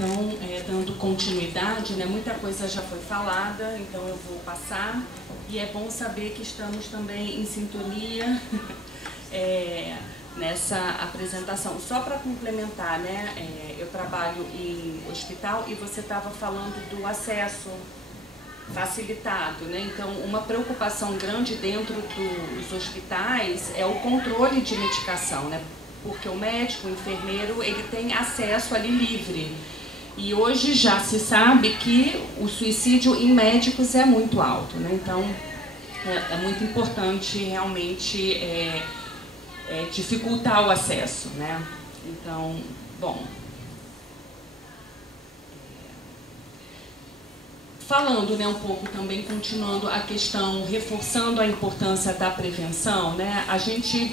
Então, dando continuidade, né, muita coisa já foi falada, então eu vou passar. E é bom saber que estamos também em sintonia nessa apresentação. Só para complementar, né, eu trabalho em hospital e você estava falando do acesso facilitado, né? Então, uma preocupação grande dentro dos hospitais é o controle de medicação, né? Porque o médico, o enfermeiro, ele tem acesso ali livre. E hoje já se sabe que o suicídio em médicos é muito alto, né? Então, é muito importante realmente dificultar o acesso, né? Então, bom... Falando, né, um pouco também, continuando a questão, reforçando a importância da prevenção, né,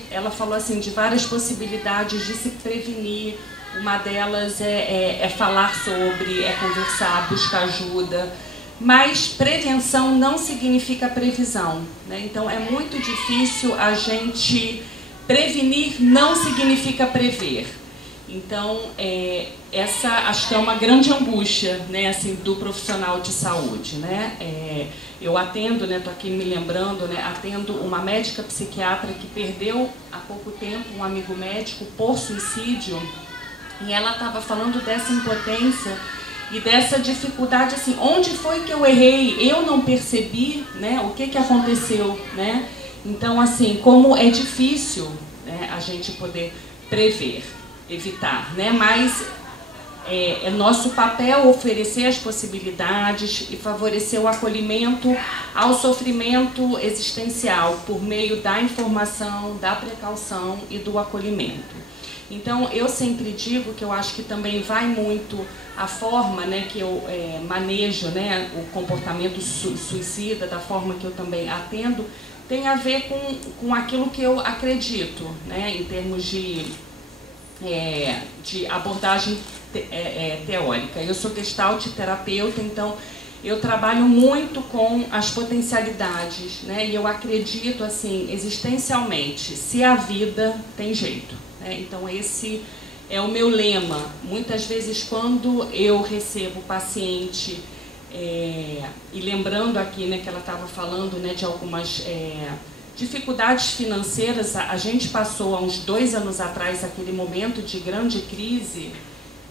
ela falou assim de várias possibilidades de se prevenir. Uma delas é falar sobre, é conversar, buscar ajuda, mas prevenção não significa previsão, né? Então é muito difícil a gente prevenir, não significa prever. Então, essa acho que é uma grande angústia, né, assim, do profissional de saúde, né? Eu atendo, né, estou aqui me lembrando, né, atendo uma médica psiquiatra que perdeu há pouco tempo um amigo médico por suicídio, e ela estava falando dessa impotência e dessa dificuldade, assim, onde foi que eu errei? Eu não percebi, né, o que aconteceu, né? Então, assim, como é difícil, né, a gente poder prever, evitar, né? Mas é nosso papel oferecer as possibilidades e favorecer o acolhimento ao sofrimento existencial por meio da informação, da precaução e do acolhimento. Então, eu sempre digo que eu acho que também vai muito a forma, né, que eu manejo, né, o comportamento suicida, da forma que eu também atendo, tem a ver com aquilo que eu acredito, né, em termos de abordagem teórica. Eu sou gestalt terapeuta, então eu trabalho muito com as potencialidades, né? E eu acredito, assim, existencialmente, se a vida tem jeito, né? Então esse é o meu lema. Muitas vezes quando eu recebo paciente, e lembrando aqui, né, que ela estava falando, né, de algumas dificuldades financeiras, a gente passou há uns 2 anos atrás aquele momento de grande crise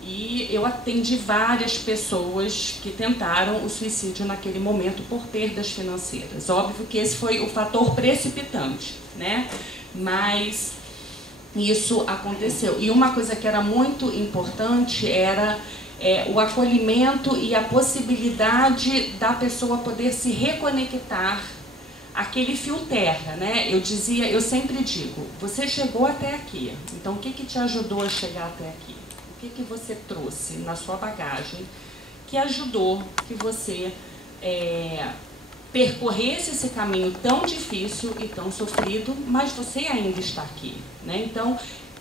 e eu atendi várias pessoas que tentaram o suicídio naquele momento por perdas financeiras. Óbvio que esse foi o fator precipitante, né? Mas isso aconteceu. E uma coisa que era muito importante era o acolhimento e a possibilidade da pessoa poder se reconectar aquele fio terra, né? Eu sempre digo, você chegou até aqui, então o que te ajudou a chegar até aqui? O que você trouxe na sua bagagem que ajudou que você percorresse esse caminho tão difícil e tão sofrido, mas você ainda está aqui, né? Então,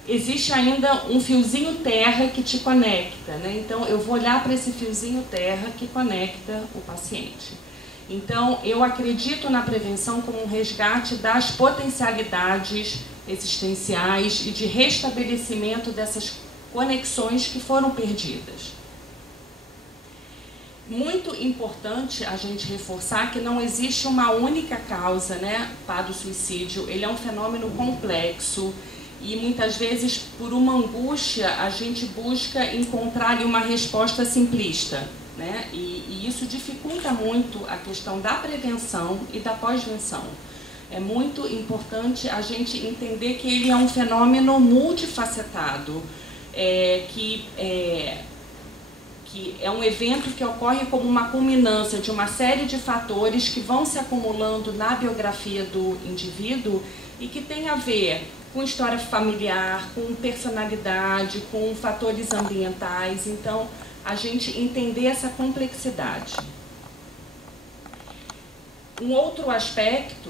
existe ainda um fiozinho terra que te conecta, né? Então, eu vou olhar para esse fiozinho terra que conecta o paciente. Então, eu acredito na prevenção como um resgate das potencialidades existenciais e de restabelecimento dessas conexões que foram perdidas. Muito importante a gente reforçar que não existe uma única causa, né, para o suicídio. Ele é um fenômeno complexo e muitas vezes, por uma angústia, a gente busca encontrar uma resposta simplista, né? E isso dificulta muito a questão da prevenção e da pós-venção. É muito importante a gente entender que ele é um fenômeno multifacetado, que é um evento que ocorre como uma culminância de uma série de fatores que vão se acumulando na biografia do indivíduo e que tem a ver com história familiar, com personalidade, com fatores ambientais. Então, a gente entender essa complexidade. Um outro aspecto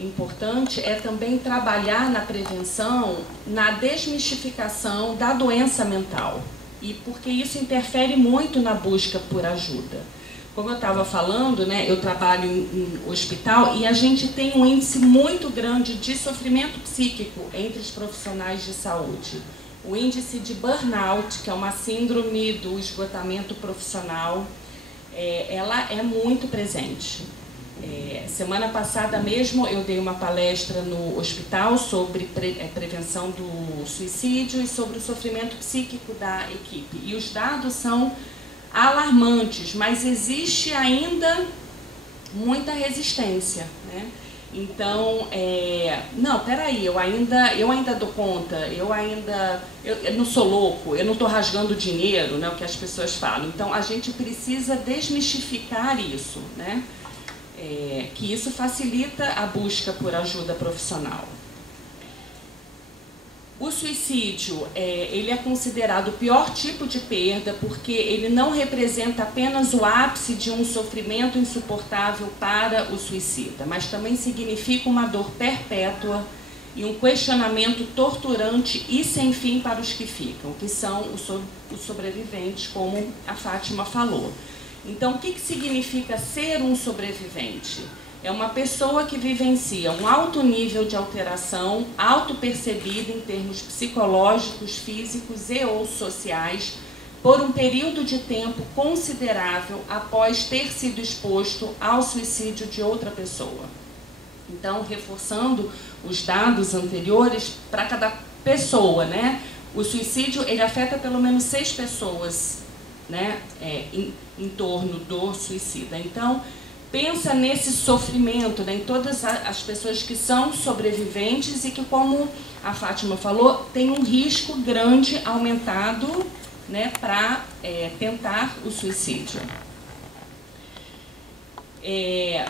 importante é também trabalhar na prevenção, na desmistificação da doença mental, e porque isso interfere muito na busca por ajuda. Como eu estava falando, né, eu trabalho em hospital e a gente tem um índice muito grande de sofrimento psíquico entre os profissionais de saúde. o índice de burnout, que é uma síndrome do esgotamento profissional, ela é muito presente. Semana passada mesmo eu dei uma palestra no hospital sobre prevenção do suicídio e sobre o sofrimento psíquico da equipe. E os dados são alarmantes, mas existe ainda muita resistência, né? Então, não, peraí, eu ainda dou conta, eu não sou louco, eu não estou rasgando dinheiro, né, o que as pessoas falam. Então, a gente precisa desmistificar isso, né, que isso facilita a busca por ajuda profissional. O suicídio, ele é considerado o pior tipo de perda porque ele não representa apenas o ápice de um sofrimento insuportável para o suicida, mas também significa uma dor perpétua e um questionamento torturante e sem fim para os que ficam, que são os sobreviventes, como a Fátima falou. Então, o que significa ser um sobrevivente? É uma pessoa que vivencia um alto nível de alteração, auto-percebida em termos psicológicos, físicos e ou sociais, por um período de tempo considerável após ter sido exposto ao suicídio de outra pessoa. Então, reforçando os dados anteriores, para cada pessoa, né, o suicídio ele afeta pelo menos 6 pessoas, né, em torno do suicida. Então, pensa nesse sofrimento, né, em todas as pessoas que são sobreviventes e que, como a Fátima falou, tem um risco grande aumentado, né, para tentar o suicídio.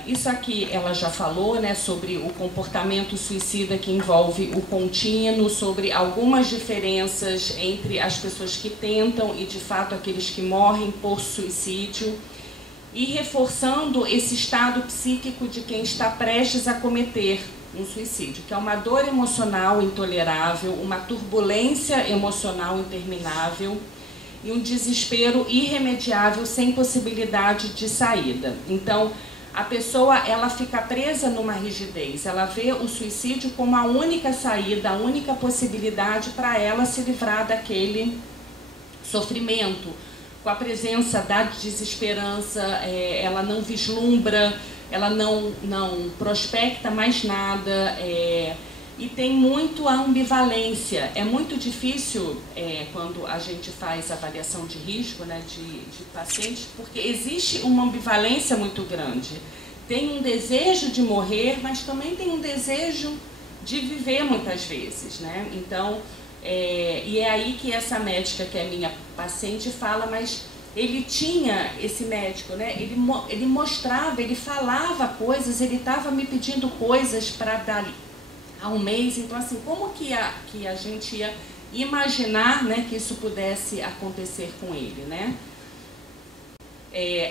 Isso aqui ela já falou, né, sobre o comportamento suicida que envolve o contínuo, sobre algumas diferenças entre as pessoas que tentam e, de fato, aqueles que morrem por suicídio. E reforçando esse estado psíquico de quem está prestes a cometer um suicídio, que é uma dor emocional intolerável, uma turbulência emocional interminável e um desespero irremediável sem possibilidade de saída. Então, a pessoa ela fica presa numa rigidez, ela vê o suicídio como a única saída, a única possibilidade para ela se livrar daquele sofrimento. Com a presença da desesperança, ela não vislumbra, ela não prospecta mais nada, e tem muito a ambivalência. É muito difícil quando a gente faz avaliação de risco, né, de pacientes, porque existe uma ambivalência muito grande. Tem um desejo de morrer, mas também tem um desejo de viver muitas vezes, né? Então, e é aí que essa médica, que é minha paciente, fala, mas ele tinha, esse médico, né, ele mostrava, ele falava coisas, ele estava me pedindo coisas para dar há um mês. Então, assim, como que a gente ia imaginar, né, que isso pudesse acontecer com ele, né?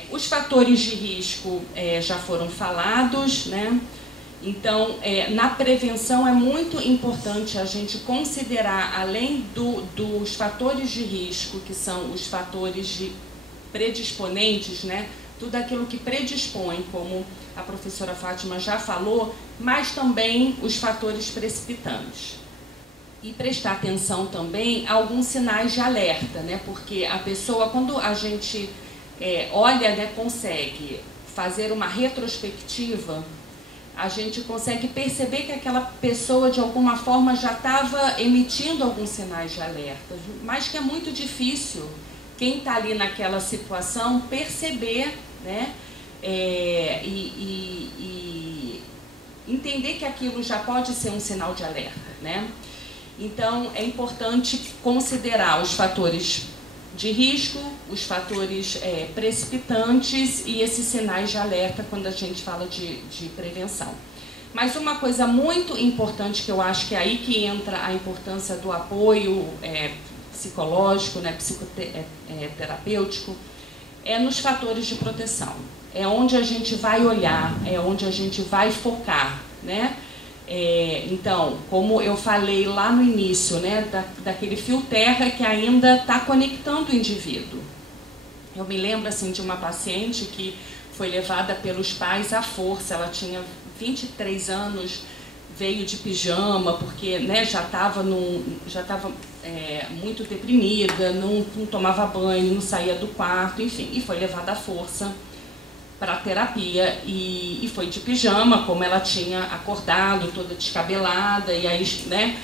Os fatores de risco já foram falados, né? Então, na prevenção é muito importante a gente considerar, além dos fatores de risco, que são os fatores predisponentes, né? Tudo aquilo que predispõe, como a professora Fátima já falou, mas também os fatores precipitantes. E prestar atenção também a alguns sinais de alerta, né? Porque a pessoa, quando a gente olha, né, consegue fazer uma retrospectiva, a gente consegue perceber que aquela pessoa, de alguma forma, já estava emitindo alguns sinais de alerta, mas que é muito difícil quem está ali naquela situação perceber, né, e entender que aquilo já pode ser um sinal de alerta, né? Então, é importante considerar os fatores de risco, os fatores precipitantes e esses sinais de alerta quando a gente fala de prevenção. Mas uma coisa muito importante, que eu acho que é aí que entra a importância do apoio psicológico, né, psicoterapêutico, é nos fatores de proteção. É onde a gente vai olhar, é onde a gente vai focar, né? Então, como eu falei lá no início, né, daquele fio terra que ainda está conectando o indivíduo. Eu me lembro, assim, de uma paciente que foi levada pelos pais à força. Ela tinha 23 anos, veio de pijama, porque, né, já estava muito deprimida, não tomava banho, não saía do quarto, enfim, e foi levada à força para a terapia e foi de pijama, como ela tinha acordado, toda descabelada, e aí, né,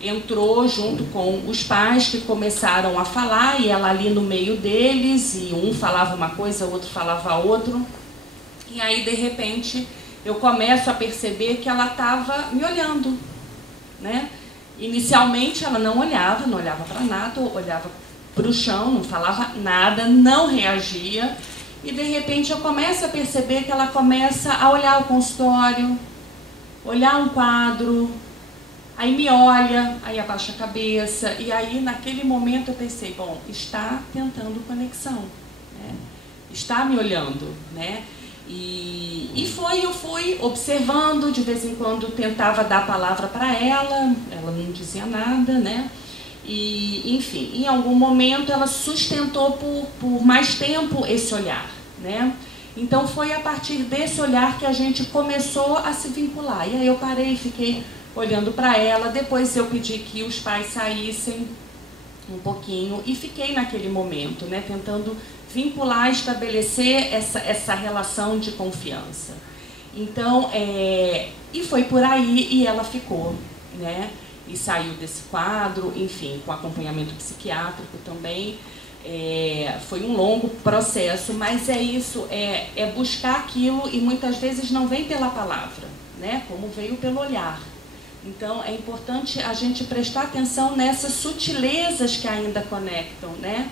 entrou junto com os pais que começaram a falar, e ela ali no meio deles, e um falava uma coisa, o outro falava outro, e aí de repente eu começo a perceber que ela estava me olhando, né? Inicialmente ela não olhava para nada, olhava para o chão, não falava nada, não reagia, e de repente eu começo a perceber que ela começa a olhar o consultório, olhar um quadro, aí me olha, aí abaixa a cabeça, e aí naquele momento eu pensei, bom, está tentando conexão, né? Está me olhando, né? Eu fui observando, de vez em quando tentava dar a palavra para ela não dizia nada, né? E, enfim, em algum momento ela sustentou por mais tempo esse olhar, né? Então foi a partir desse olhar que a gente começou a se vincular. E aí eu parei e fiquei olhando para ela, depois eu pedi que os pais saíssem um pouquinho e fiquei naquele momento, né, tentando vincular, estabelecer essa relação de confiança. Então, e foi por aí, e ela ficou, né, e saiu desse quadro, enfim, com acompanhamento psiquiátrico também. Foi um longo processo, mas é isso, é buscar aquilo, e muitas vezes não vem pela palavra, né, como veio pelo olhar. Então, é importante a gente prestar atenção nessas sutilezas que ainda conectam, né,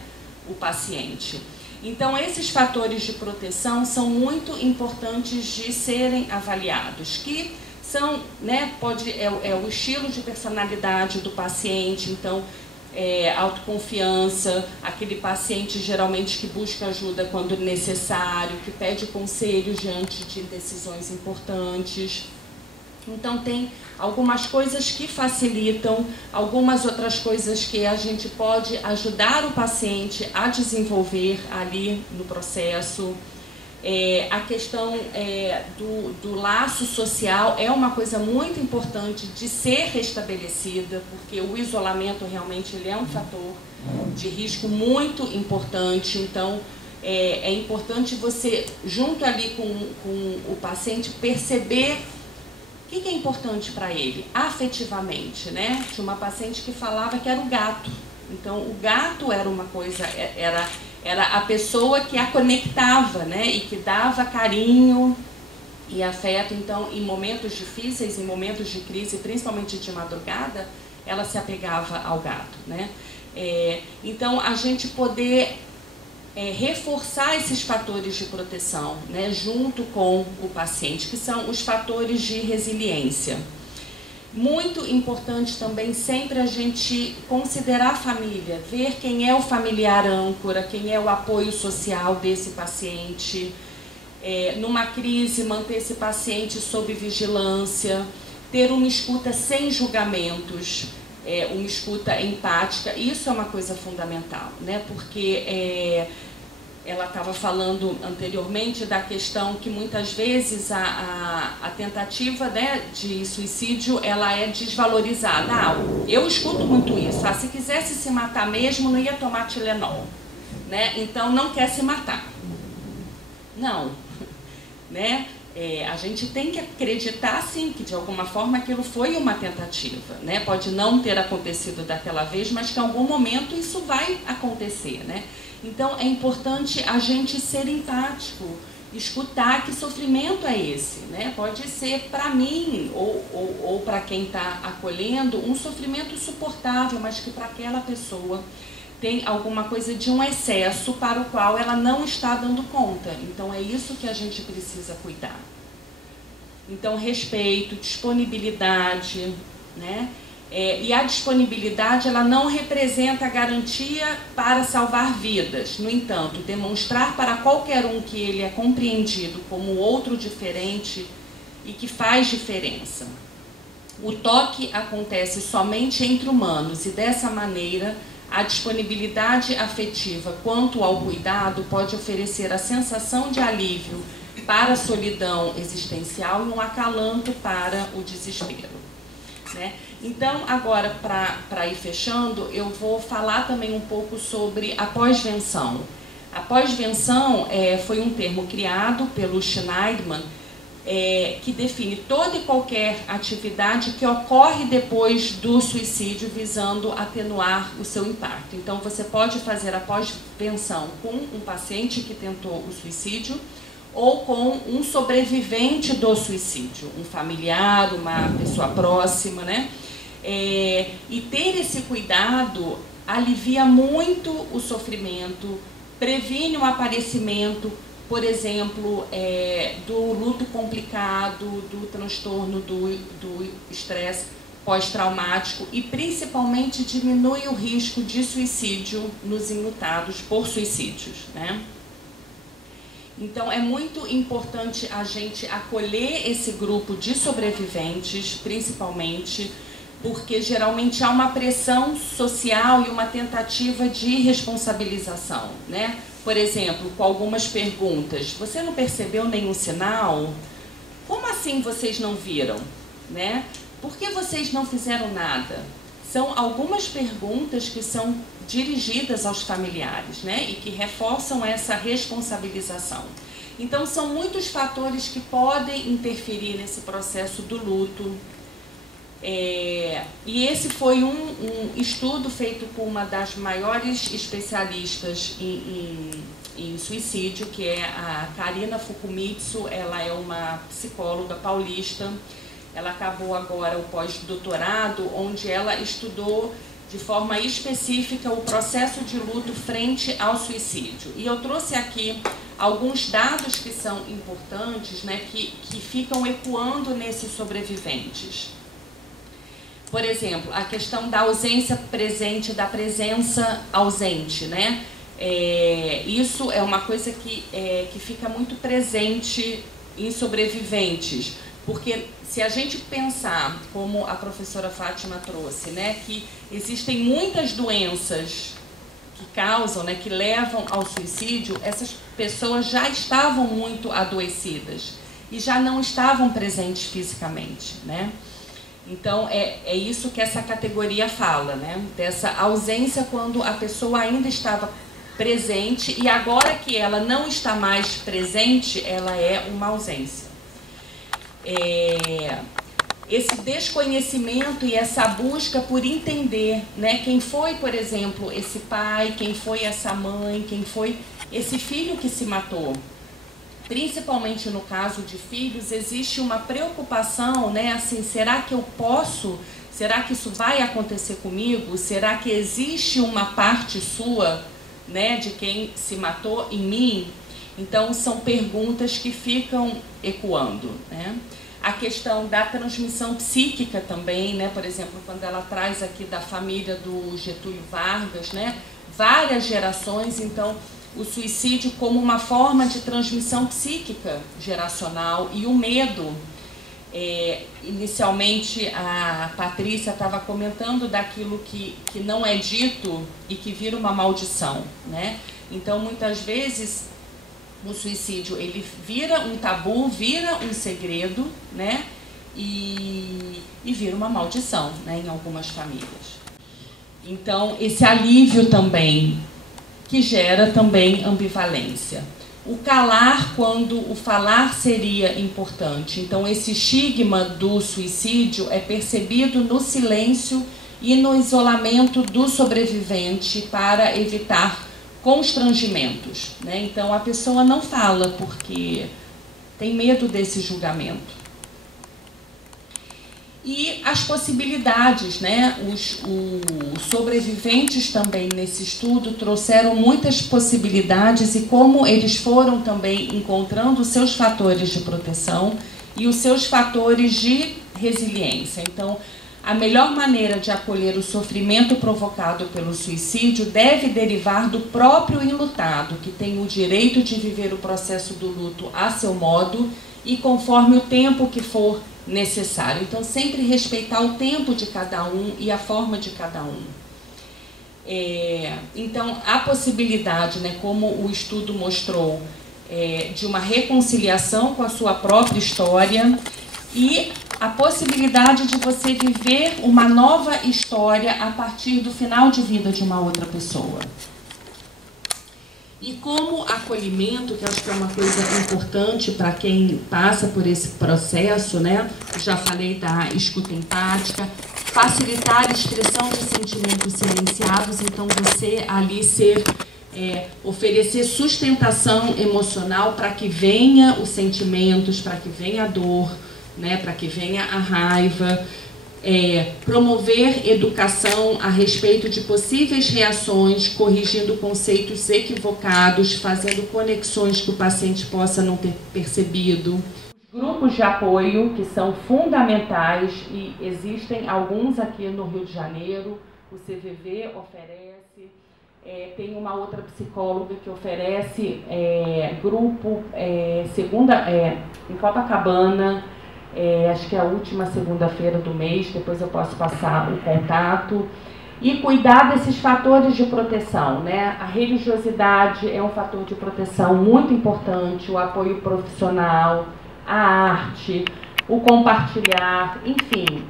o paciente. Então, esses fatores de proteção são muito importantes de serem avaliados, que são, né, é o estilo de personalidade do paciente, então, autoconfiança, aquele paciente geralmente que busca ajuda quando necessário, que pede conselho diante de decisões importantes. Então, tem algumas coisas que facilitam, algumas outras coisas que a gente pode ajudar o paciente a desenvolver ali no processo. A questão do laço social é uma coisa muito importante de ser restabelecida, porque o isolamento realmente ele é um fator de risco muito importante. Então, é importante você, junto ali com o paciente, perceber o que é importante para ele, afetivamente, né? Tinha uma paciente que falava que era o gato. Então, o gato era uma coisa, era a pessoa que a conectava, né? E que dava carinho e afeto. Então, em momentos difíceis, em momentos de crise, principalmente de madrugada, ela se apegava ao gato, né? Então, a gente poder reforçar esses fatores de proteção, né, junto com o paciente, que são os fatores de resiliência. Muito importante também sempre a gente considerar a família, ver quem é o familiar âncora, quem é o apoio social desse paciente. Numa crise, manter esse paciente sob vigilância, ter uma escuta sem julgamentos, uma escuta empática. Isso é uma coisa fundamental, né? Porque ela estava falando anteriormente da questão que muitas vezes a tentativa, né, de suicídio ela é desvalorizada. Eu escuto muito isso. Se quisesse se matar mesmo, não ia tomar Tilenol, né? Então não quer se matar. Não, né? A gente tem que acreditar, sim, que de alguma forma aquilo foi uma tentativa, né? Pode não ter acontecido daquela vez, mas que em algum momento isso vai acontecer, né? Então, é importante a gente ser empático, escutar que sofrimento é esse, né? Pode ser para mim ou para quem está acolhendo um sofrimento suportável, mas que para aquela pessoa tem alguma coisa de um excesso para o qual ela não está dando conta. Então, é isso que a gente precisa cuidar. Então, respeito, disponibilidade, né? E a disponibilidade, ela não representa a garantia para salvar vidas. No entanto, demonstrar para qualquer um que ele é compreendido como outro diferente e que faz diferença. O toque acontece somente entre humanos e, dessa maneira, a disponibilidade afetiva quanto ao cuidado pode oferecer a sensação de alívio para a solidão existencial e um acalanto para o desespero. né? Então, agora, para ir fechando, eu vou falar também um pouco sobre a pós-venção. A pós-venção foi um termo criado pelo Schneidman, que define toda e qualquer atividade que ocorre depois do suicídio, visando atenuar o seu impacto. Então, você pode fazer a pós-venção com um paciente que tentou o suicídio ou com um sobrevivente do suicídio, um familiar, uma pessoa próxima, né? E ter esse cuidado alivia muito o sofrimento, previne o aparecimento, por exemplo, do luto complicado, do transtorno do estresse pós-traumático e principalmente diminui o risco de suicídio nos enlutados por suicídios, né? Então, é muito importante a gente acolher esse grupo de sobreviventes, principalmente, porque geralmente há uma pressão social e uma tentativa de responsabilização, né? Por exemplo, com algumas perguntas: você não percebeu nenhum sinal? Como assim vocês não viram? Né? Por que vocês não fizeram nada? São algumas perguntas que são dirigidas aos familiares, né? E que reforçam essa responsabilização. Então, são muitos fatores que podem interferir nesse processo do luto. E esse foi um estudo feito por uma das maiores especialistas em suicídio, que é a Karina Fukumitsu. Ela é uma psicóloga paulista. Ela acabou agora o pós-doutorado, onde ela estudou de forma específica o processo de luto frente ao suicídio. E eu trouxe aqui alguns dados que são importantes, né, que ficam ecoando nesses sobreviventes. Por exemplo, a questão da ausência presente, da presença ausente, né? Isso é uma coisa que fica muito presente em sobreviventes, porque se a gente pensar, como a professora Fátima trouxe, né, que existem muitas doenças que causam, né, que levam ao suicídio, essas pessoas já estavam muito adoecidas e já não estavam presentes fisicamente, né? Então, é isso que essa categoria fala, né? Dessa ausência quando a pessoa ainda estava presente e agora que ela não está mais presente, ela é uma ausência. Esse desconhecimento e essa busca por entender, né, quem foi, por exemplo, esse pai, quem foi essa mãe, quem foi esse filho que se matou. Principalmente no caso de filhos, existe uma preocupação, né, assim, será que eu posso, será que isso vai acontecer comigo? Será que existe uma parte sua, né, de quem se matou em mim? Então, são perguntas que ficam ecoando, né? A questão da transmissão psíquica também, né? Por exemplo, quando ela traz aqui da família do Getúlio Vargas, né? Várias gerações, então, o suicídio como uma forma de transmissão psíquica geracional e o medo. Inicialmente, a Patrícia estava comentando daquilo que não é dito e que vira uma maldição, né? Então, muitas vezes, o suicídio ele vira um tabu, vira um segredo, né? E vira uma maldição, né, em algumas famílias. Então, esse alívio também, que gera também ambivalência. O calar quando o falar seria importante. Então, esse estigma do suicídio é percebido no silêncio e no isolamento do sobrevivente para evitar constrangimentos, né? Então, a pessoa não fala porque tem medo desse julgamento. E as possibilidades, né? Os sobreviventes também nesse estudo trouxeram muitas possibilidades e como eles foram também encontrando os seus fatores de proteção e os seus fatores de resiliência. Então, a melhor maneira de acolher o sofrimento provocado pelo suicídio deve derivar do próprio enlutado, que tem o direito de viver o processo do luto a seu modo e conforme o tempo que for necessário. Então, sempre respeitar o tempo de cada um e a forma de cada um. Então, a possibilidade, né, como o estudo mostrou, de uma reconciliação com a sua própria história e a possibilidade de você viver uma nova história a partir do final de vida de uma outra pessoa. E como acolhimento, que acho que é uma coisa importante para quem passa por esse processo, né? Já falei da escuta empática, facilitar a expressão de sentimentos silenciados, então você ali oferecer sustentação emocional para que venha os sentimentos, para que venha a dor, né? Para que venha a raiva. Promover educação a respeito de possíveis reações, corrigindo conceitos equivocados, fazendo conexões que o paciente possa não ter percebido. Os grupos de apoio, que são fundamentais, e existem alguns aqui no Rio de Janeiro, o CVV oferece, tem uma outra psicóloga que oferece grupo em Copacabana, acho que é a última segunda-feira do mês, depois eu posso passar o contato. E cuidar desses fatores de proteção, né? A religiosidade é um fator de proteção muito importante, o apoio profissional, a arte, o compartilhar, enfim,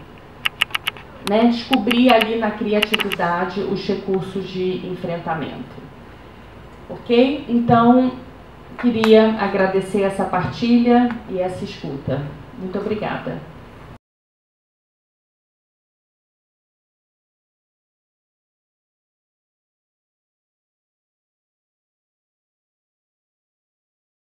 né? Descobrir ali na criatividade os recursos de enfrentamento. Ok? Então, queria agradecer essa partilha e essa escuta. Muito obrigada.